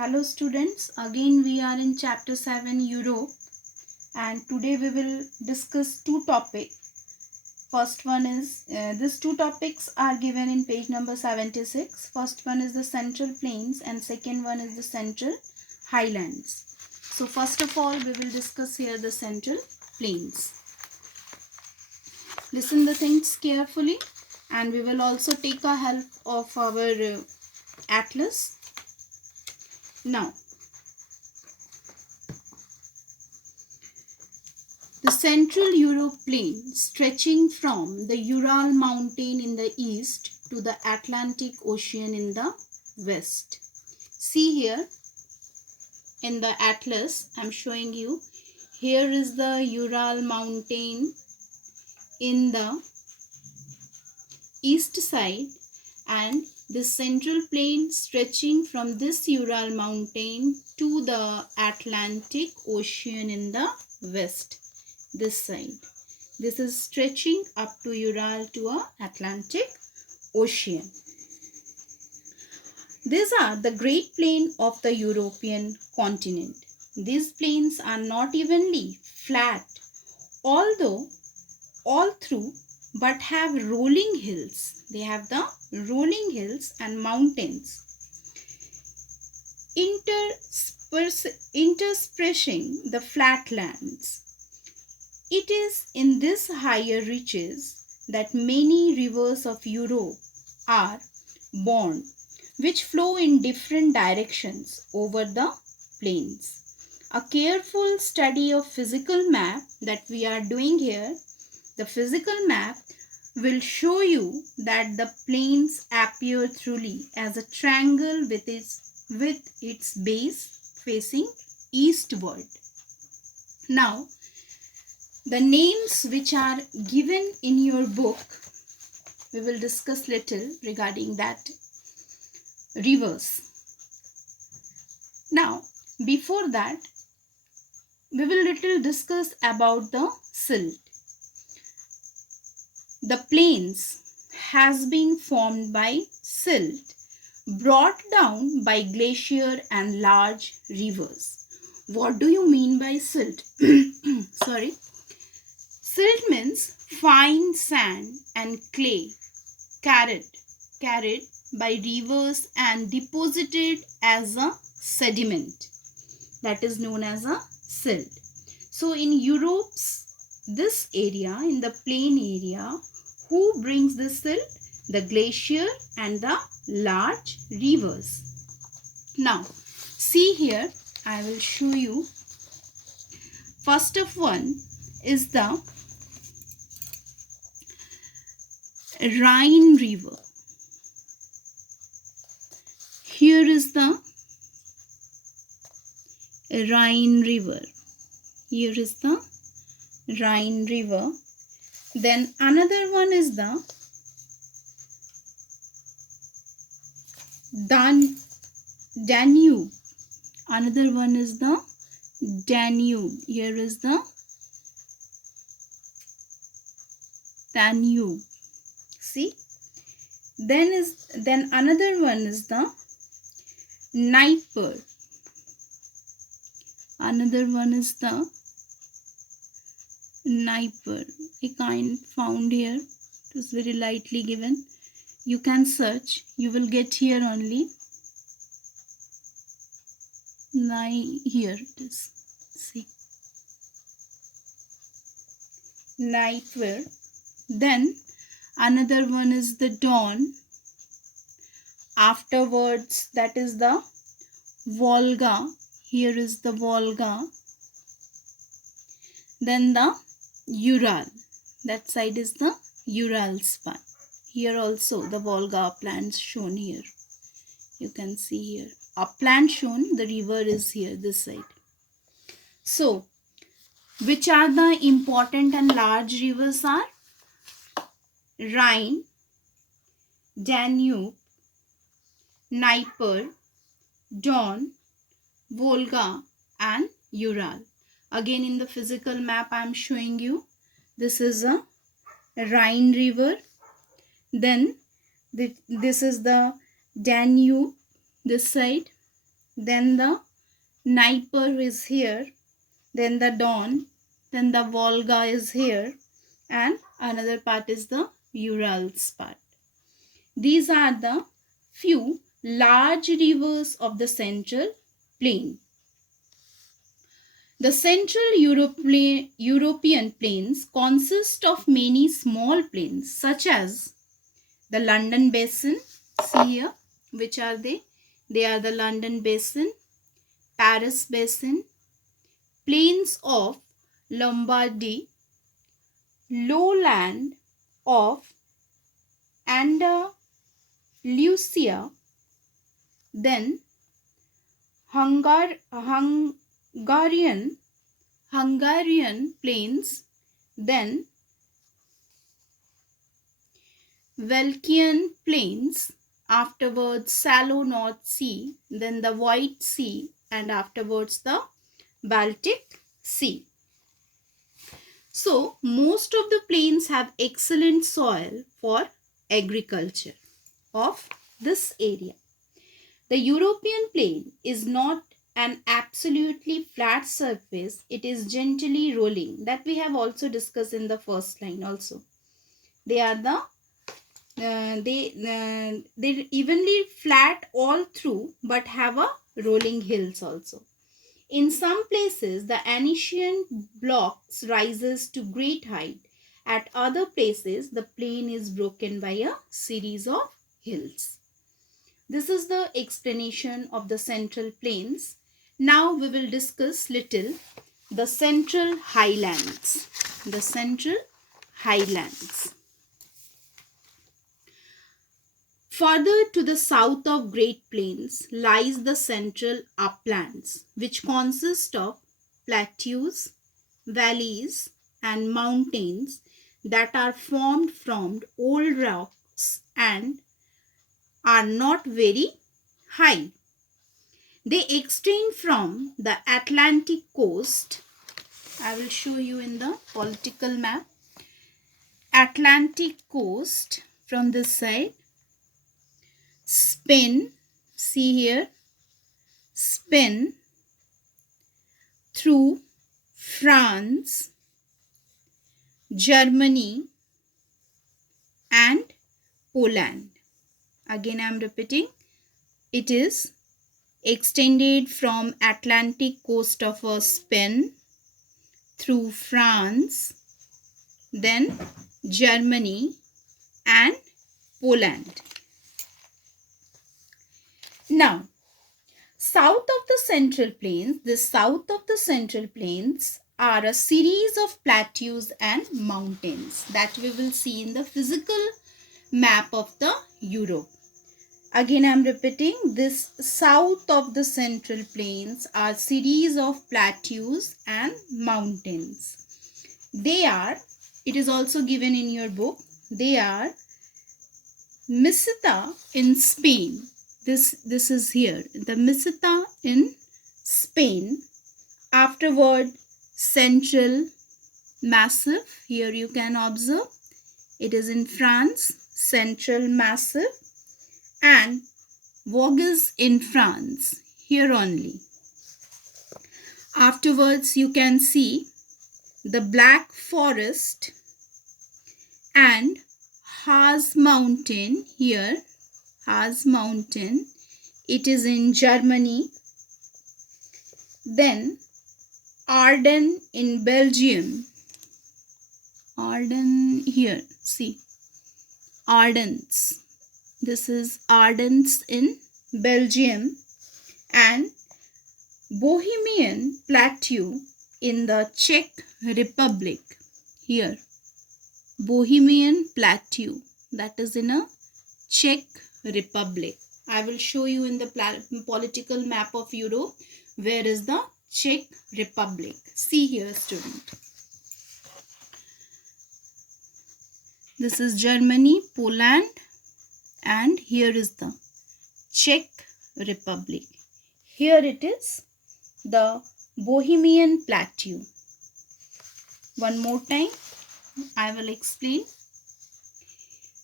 Hello students, again we are in chapter 7 Europe, and today we will discuss two topics. First one is, these two topics are given in page number 76. First one is the Central Plains and second one is the Central Highlands. So first of all we will discuss here the Central Plains. Listen the things carefully and we will also take a help of our atlas. Now, the Central Europe plain stretching from the Ural mountain in the east to the Atlantic Ocean in the west. See here in the atlas I am showing you. Here is the Ural mountain in the east side and the central plain stretching from this Ural mountain to the Atlantic Ocean in the west, this side. This is stretching up to Ural to a Atlantic Ocean. These are the Great Plain of the European continent. These plains are not evenly flat, although all through, but have rolling hills. They have the rolling hills and mountains interspersing the flatlands. It is in these higher reaches that many rivers of Europe are born, which flow in different directions over the plains. A careful study of physical map that we are doing here, the physical map will show you that the plains appear truly as a triangle with its base facing eastward. Now, the names which are given in your book, we will discuss little regarding that rivers. Now, before that, we will little discuss about the silt. The plains has been formed by silt brought down by glacier and large rivers. What do you mean by silt? Sorry. Silt means fine sand and clay carried by rivers and deposited as a sediment. That is known as a silt. So in Europe's this area, in the plain area, who brings the silt? The glacier and the large rivers. Now, see here, I will show you. First of one is the Rhine River. Here is the Rhine River. Here is the Rhine River. Then another one is the Danube. Another one is the Danube. Here is the Danube. See? Then another one is the Dnieper. Another one is the Dnieper. I can't found here. It was very lightly given. You can search. You will get here only. Here it is. See. Dnieper. Then another one is the Don. Afterwards, that is the Volga. Here is the Volga. Then the Ural. That side is the Urals part. Here also the Volga uplands shown here. You can see here. Upland shown, the river is here, this side. So, which are the important and large rivers are? Rhine, Danube, Dnieper, Don, Volga and Ural. Again in the physical map I am showing you. This is a Rhine River. Then this is the Danube, this side. then the Dnieper is here, then the Don, then the Volga is here, and another part is the Urals part. These are the few large rivers of the central plain. The Central European plains consist of many small plains such as the London Basin. See here, which are they? They are the London Basin, Paris Basin, plains of Lombardy, lowland of Andalusia, then Hungarian plains, then Valkian plains, afterwards Sallow North Sea, then the White Sea, and afterwards the Baltic Sea. So, most of the plains have excellent soil for agriculture of this area. The European plain is not an absolutely flat surface, it is gently rolling. That we have also discussed in the first line also. They are they're evenly flat all through but have a rolling hills also. In some places, the ancient blocks rises to great height. At other places, the plain is broken by a series of hills. This is the explanation of the central plains. Now we will discuss little the central highlands. The central highlands. Further to the south of Great Plains lies the central uplands, which consist of plateaus, valleys, and mountains that are formed from old rocks and are not very high. They extend from the Atlantic coast. I will show you in the political map. Atlantic coast from this side. Spain, see here, Spain through France, Germany, and Poland. Again I am repeating, it is extended from Atlantic coast of Spain through France, then Germany and Poland. Now, south of the central plains, the south of the central plains are a series of plateaus and mountains that we will see in the physical map of the Europe. Again, I am repeating, this south of the central plains are series of plateaus and mountains. They are, it is also given in your book, they are Meseta in Spain. This is here, the Meseta in Spain. Afterward, Central Massif, here you can observe, it is in France, Central Massif, and Vosges in France, here only. Afterwards, you can see the Black Forest and Harz Mountain here. Harz Mountain, it is in Germany. Then Ardennes in Belgium. Ardennes here, see, Ardennes. This is Ardennes in Belgium, and Bohemian Plateau in the Czech Republic. Here, Bohemian Plateau, that is in a Czech Republic. I will show you in the political map of Europe where is the Czech Republic. See here, student. This is Germany, Poland, and here is the Czech Republic. Here it is the Bohemian Plateau. One more time, I will explain.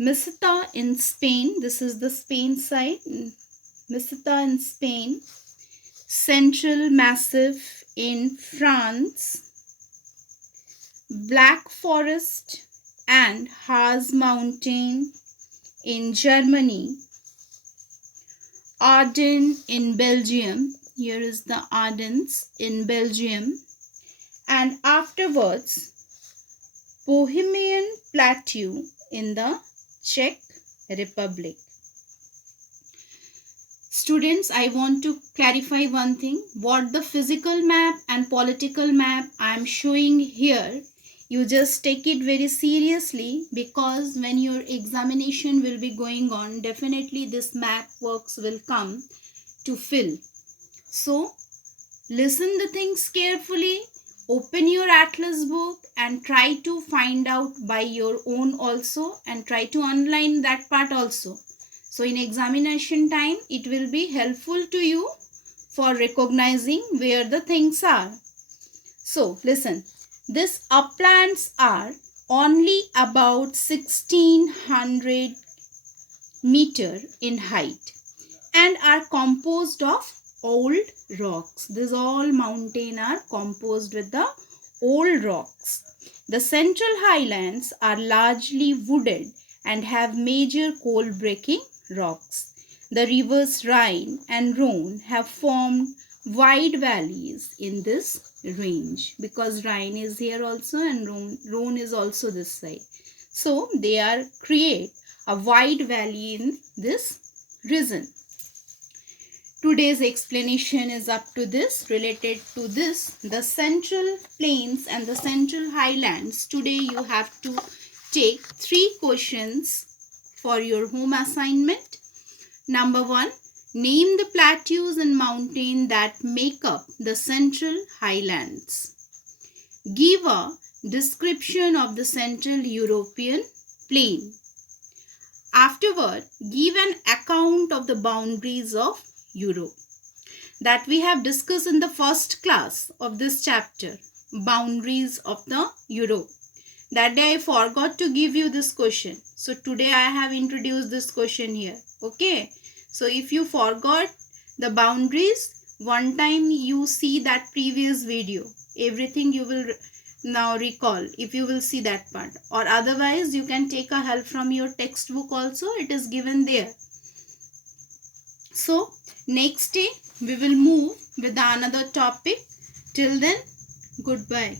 Meseta in Spain, this is the Spain side. Meseta in Spain, Central Massif in France, Black Forest and Harz Mountain in Germany, Ardennes in Belgium. Here is the Ardennes in Belgium. And afterwards, Bohemian Plateau in the Czech Republic. Students, I want to clarify one thing. What the physical map and political map I am showing here, you just take it very seriously, because when your examination will be going on, definitely this map works will come to fill. So listen the things carefully, open your atlas book and try to find out by your own also, and try to underline that part also. So in examination time, it will be helpful to you for recognizing where the things are. So listen, these uplands are only about 1600 meter in height and are composed of old rocks. These all mountains are composed with the old rocks. The central highlands are largely wooded and have major coal-breaking rocks. The rivers Rhine and Rhone have formed wide valleys in this range, because Rhine is here also and Rhone is also this side. So they are create a wide valley in this region. Today's explanation is up to this, related to this, the central plains and the central highlands. Today you have to take 3 questions for your home assignment. Number 1, name the plateaus and mountains that make up the central highlands. Give a description of the Central European plain. Afterward, give an account of the boundaries of Europe that we have discussed in the first class of this chapter, boundaries of the Europe. That day I forgot to give you this question. So today I have introduced this question here. Okay. So if you forgot the boundaries, one time you see that previous video, everything you will now recall if you will see that part, or otherwise you can take a help from your textbook also, it is given there. So next day we will move with another topic. Till then, goodbye.